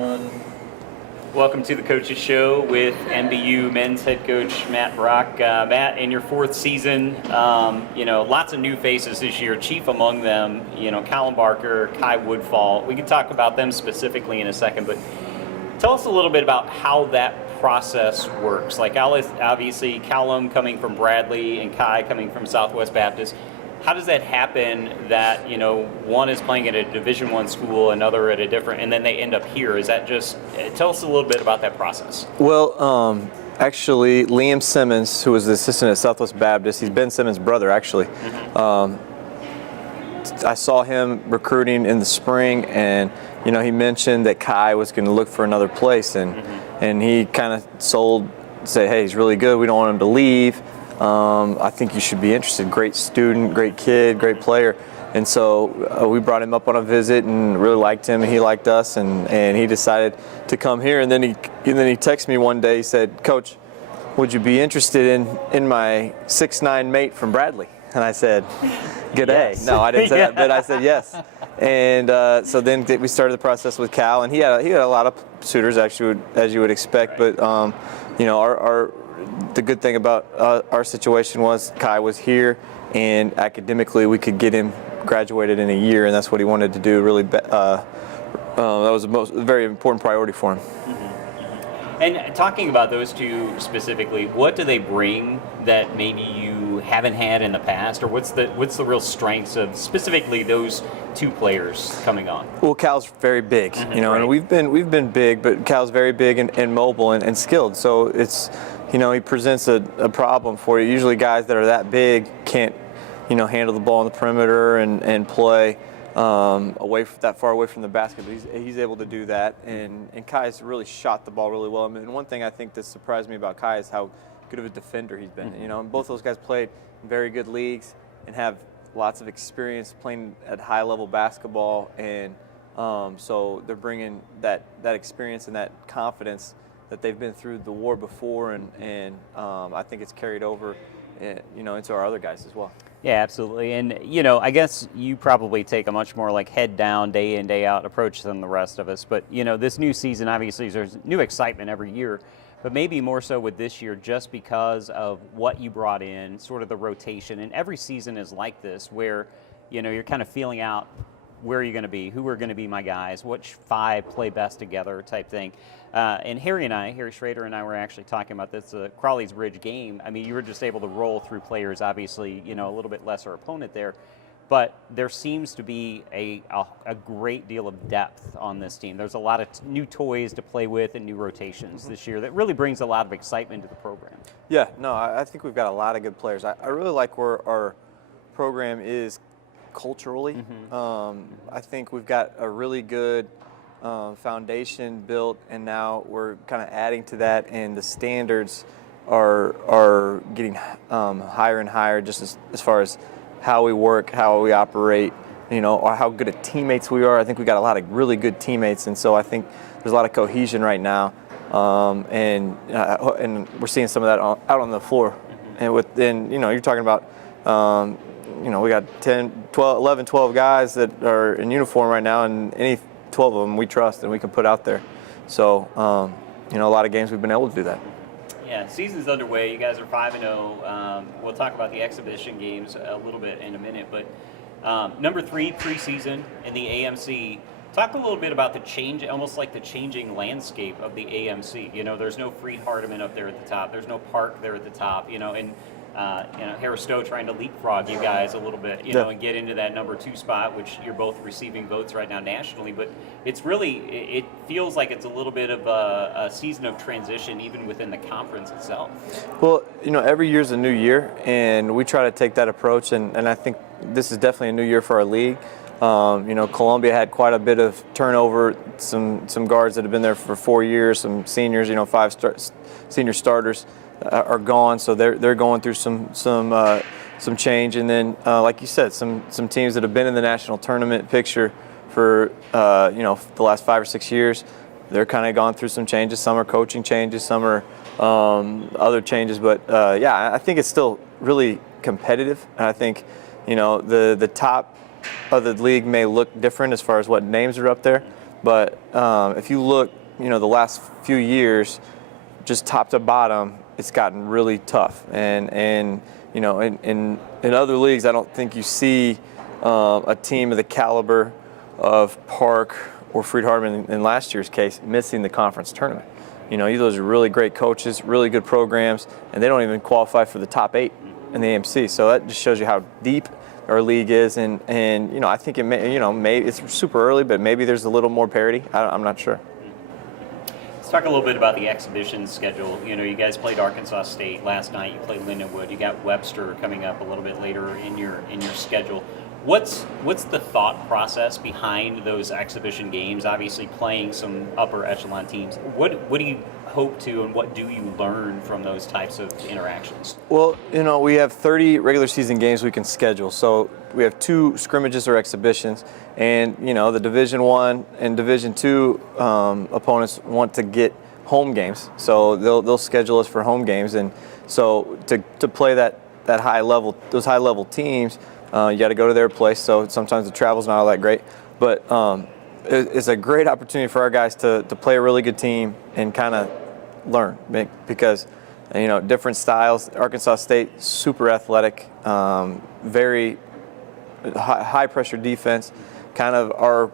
Welcome to the Coaches Show with MBU men's head coach Matt Brock. Matt, in your fourth season, lots of new faces this year. Chief among them, Callum Barker, Kai Woodfall. We can talk about them specifically in a second, but tell us a little bit about how that process works. Like, obviously, Callum coming from Bradley and Kai coming from Southwest Baptist. How does that happen that, one is playing at a Division I school, another at a different, and then they end up here? Is that just, tell us a little bit about that process. Well, actually, Liam Simmons, who was the assistant at Southwest Baptist, he's Ben Simmons' brother, actually. I saw him recruiting in the spring, and, he mentioned that Kai was going to look for another place, and he kind of said, hey, he's really good, we don't want him to leave. I think you should be interested. Great student, great kid, great player. And so we brought him up on a visit and really liked him, and he liked us, and he decided to come here. And then he texted me one day. He said, Coach, would you be interested in my 6'9" mate from Bradley? And I said, good day. No, I didn't say that, but I said yes. And so then we started the process with Cal, and he had a lot of suitors, actually, as you would expect. But the good thing about our situation was Kai was here, and academically we could get him graduated in a year, and that's what he wanted to do. Really, that was a very important priority for him. And talking about those two specifically, what do they bring that maybe you haven't had in the past, or what's the real strengths of specifically those two players coming on? Well, Cal's very big, right. and we've been big, but Cal's very big and mobile and skilled. So it's, he presents a problem for you. Usually guys that are that big can't, handle the ball on the perimeter and play that far away from the basket. But he's able to do that, and Kai's really shot the ball really well. And one thing I think that surprised me about Kai is how good of a defender he's been. And both those guys played in very good leagues and have lots of experience playing at high-level basketball, and so they're bringing that experience and that confidence that they've been through the war before, and I think it's carried over, into our other guys as well. Yeah, absolutely. And, I guess you probably take a much more like head down, day in, day out approach than the rest of us. But, this new season, obviously there's new excitement every year, but maybe more so with this year just because of what you brought in, sort of the rotation. And every season is like this where, you're kind of feeling out where are you going to be, who are going to be my guys, which five play best together type thing. And Harry Schrader and I were actually talking about this, Crawley's Bridge game. I mean, you were just able to roll through players, obviously, a little bit lesser opponent there. But there seems to be a great deal of depth on this team. There's a lot of new toys to play with and new rotations this year that really brings a lot of excitement to the program. Yeah, no, I think we've got a lot of good players. I really like where our program is culturally. I think we've got a really good foundation built, and now we're kind of adding to that, and the standards are getting higher and higher, just as far as how we work, how we operate, or how good at teammates we are. I think we got a lot of really good teammates, and so I think there's a lot of cohesion right now, and we're seeing some of that out on the floor. And you're talking about we got 11, 12 guys that are in uniform right now, and any 12 of them we trust and we can put out there. So, a lot of games we've been able to do that. Yeah, season's underway. You guys are 5-0. We'll talk about the exhibition games a little bit in a minute, but number 3 preseason in the AMC. Talk a little bit about the change, almost like the changing landscape of the AMC. There's no Freed Hardeman up there at the top. There's no Park there at the top. And Harris Stowe trying to leapfrog you guys a little bit, and get into that number 2 spot, which you're both receiving votes right now nationally. But it's really, it feels like it's a little bit of a season of transition even within the conference itself. Well, every year's a new year, and we try to take that approach, and I think this is definitely a new year for our league. Columbia had quite a bit of turnover, some guards that have been there for 4 years, some seniors, 5 senior starters are gone, so they're going through some change, and then like you said, some teams that have been in the national tournament picture for the last 5 or 6 years, they're kind of gone through some changes. Some are coaching changes, some are other changes, but I think it's still really competitive, and I think the top of the league may look different as far as what names are up there, But if you look, the last few years, just top to bottom, it's gotten really tough. And in other leagues, I don't think you see a team of the caliber of Park or Freed-Hardeman in last year's case missing the conference tournament. Those are really great coaches, really good programs, and they don't even qualify for the top 8 in the AMC. So that just shows you how deep our league is, and I think it may, maybe it's super early, but maybe there's a little more parity. I'm not sure. Let's talk a little bit about the exhibition schedule. You guys played Arkansas State last night. You played Lindenwood. You got Webster coming up a little bit later in your schedule. What's the thought process behind those exhibition games? Obviously, playing some upper echelon teams. What do you hope to, and what do you learn from those types of interactions? Well, we have 30 regular season games we can schedule. So we have 2 scrimmages or exhibitions, and the Division I and Division II opponents want to get home games. So they'll schedule us for home games, and so to play that high level, those high level teams. You got to go to their place, so sometimes the travel's not all that great. But it's a great opportunity for our guys to play a really good team and kind of learn, because different styles. Arkansas State, super athletic, very high pressure defense, kind of our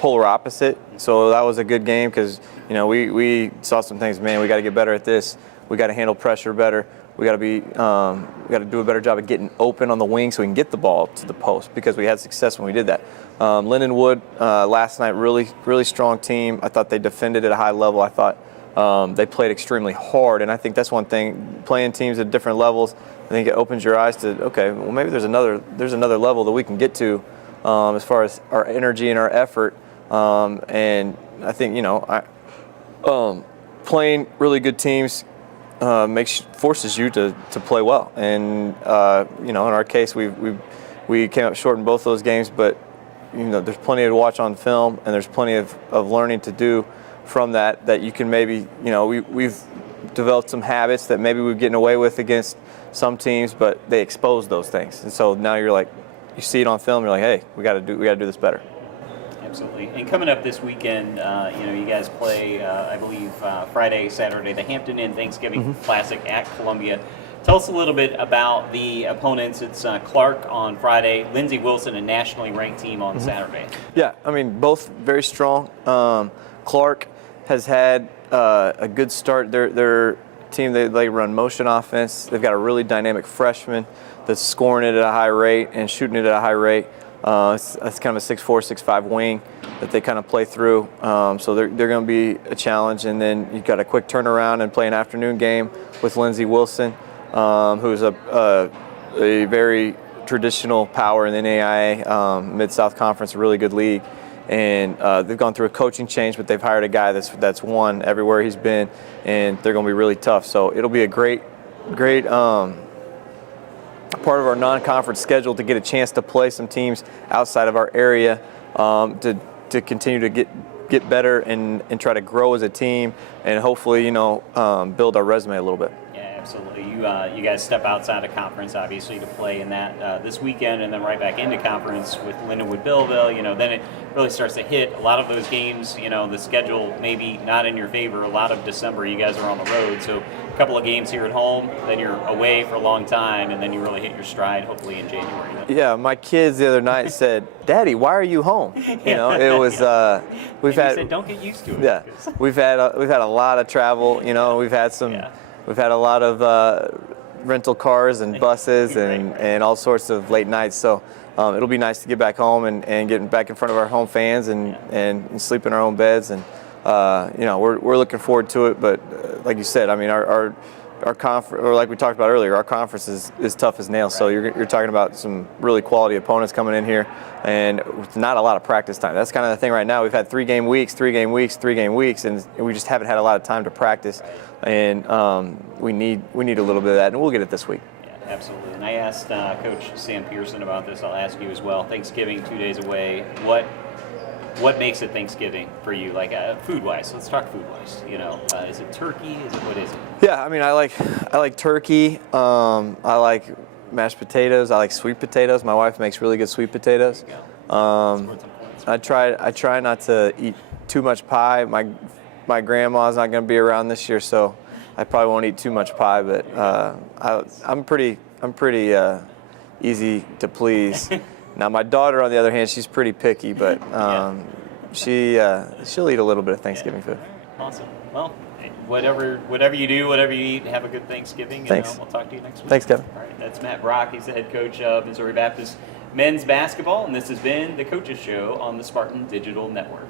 polar opposite. So that was a good game because we saw some things. Man, we got to get better at this. We got to handle pressure better. We got to do a better job of getting open on the wing so we can get the ball to the post, because we had success when we did that. Lindenwood last night, really, really strong team. I thought they defended at a high level. I thought they played extremely hard, and I think that's one thing. Playing teams at different levels, I think it opens your eyes to, okay, well maybe there's another level that we can get to as far as our energy and our effort. And I think playing really good teams forces you to play well, and in our case we came up short in both those games, but there's plenty to watch on film, and there's plenty of learning to do from that you can maybe we've developed some habits that maybe we're getting away with against some teams, but they expose those things, and so now you see it on film, you're like, hey, we got to do this better. Absolutely. And coming up this weekend, you guys play, I believe, Friday, Saturday, the Hampton Inn Thanksgiving Classic at Columbia. Tell us a little bit about the opponents. It's Clark on Friday, Lindsey Wilson, a nationally ranked team on Saturday. Yeah, both very strong. Clark has had a good start. Their team, they run motion offense. They've got a really dynamic freshman that's scoring it at a high rate and shooting it at a high rate. It's kind of a 6'4", 6'5" wing that they kind of play through. So they're going to be a challenge. And then you've got a quick turnaround and play an afternoon game with Lindsey Wilson, who's a very traditional power in the NAIA, Mid-South Conference, a really good league. And they've gone through a coaching change, but they've hired a guy that's won everywhere he's been, and they're going to be really tough. So it'll be a great part of our non-conference schedule to get a chance to play some teams outside of our area, to continue to get better and try to grow as a team, and hopefully build our resume a little bit. Yeah, absolutely. You guys step outside of conference, obviously, to play in that this weekend, and then right back into conference with Lindenwood Belleville. Then it really starts to hit a lot of those games. The schedule maybe not in your favor. A lot of December, you guys are on the road, so a couple of games here at home, then you're away for a long time, and then you really hit your stride, hopefully in January. Yeah, my kids the other night said, "Daddy, why are you home?" It was you said, "Don't get used to it." Yeah, we've had a lot of travel. We've had some. Yeah. We've had a lot of rental cars and buses and all sorts of late nights. So it'll be nice to get back home and get back in front of our home fans and sleep in our own beds. And we're looking forward to it. But like you said, our conference, or like we talked about earlier, our conference is tough as nails. Right. So you're talking about some really quality opponents coming in here, and with not a lot of practice time. That's kind of the thing right now. We've had 3 game weeks, and we just haven't had a lot of time to practice. Right. And we need a little bit of that, and we'll get it this week. Yeah, absolutely. And I asked Coach Sam Pearson about this. I'll ask you as well. Thanksgiving, 2 days away. What makes it Thanksgiving for you, like food-wise? Let's talk food-wise. Is it turkey? What is it? Yeah, I like turkey. I like mashed potatoes. I like sweet potatoes. My wife makes really good sweet potatoes. I try not to eat too much pie. My grandma's not going to be around this year, so I probably won't eat too much pie. But I'm pretty easy to please. Now my daughter, on the other hand, she's pretty picky, but she'll eat a little bit of Thanksgiving food. Awesome. Well, whatever you do, whatever you eat, have a good Thanksgiving. Thanks. And we'll talk to you next week. Thanks, Kevin. All right, that's Matt Brock. He's the head coach of Missouri Baptist men's basketball, and this has been the Coaches Show on the Spartan Digital Network.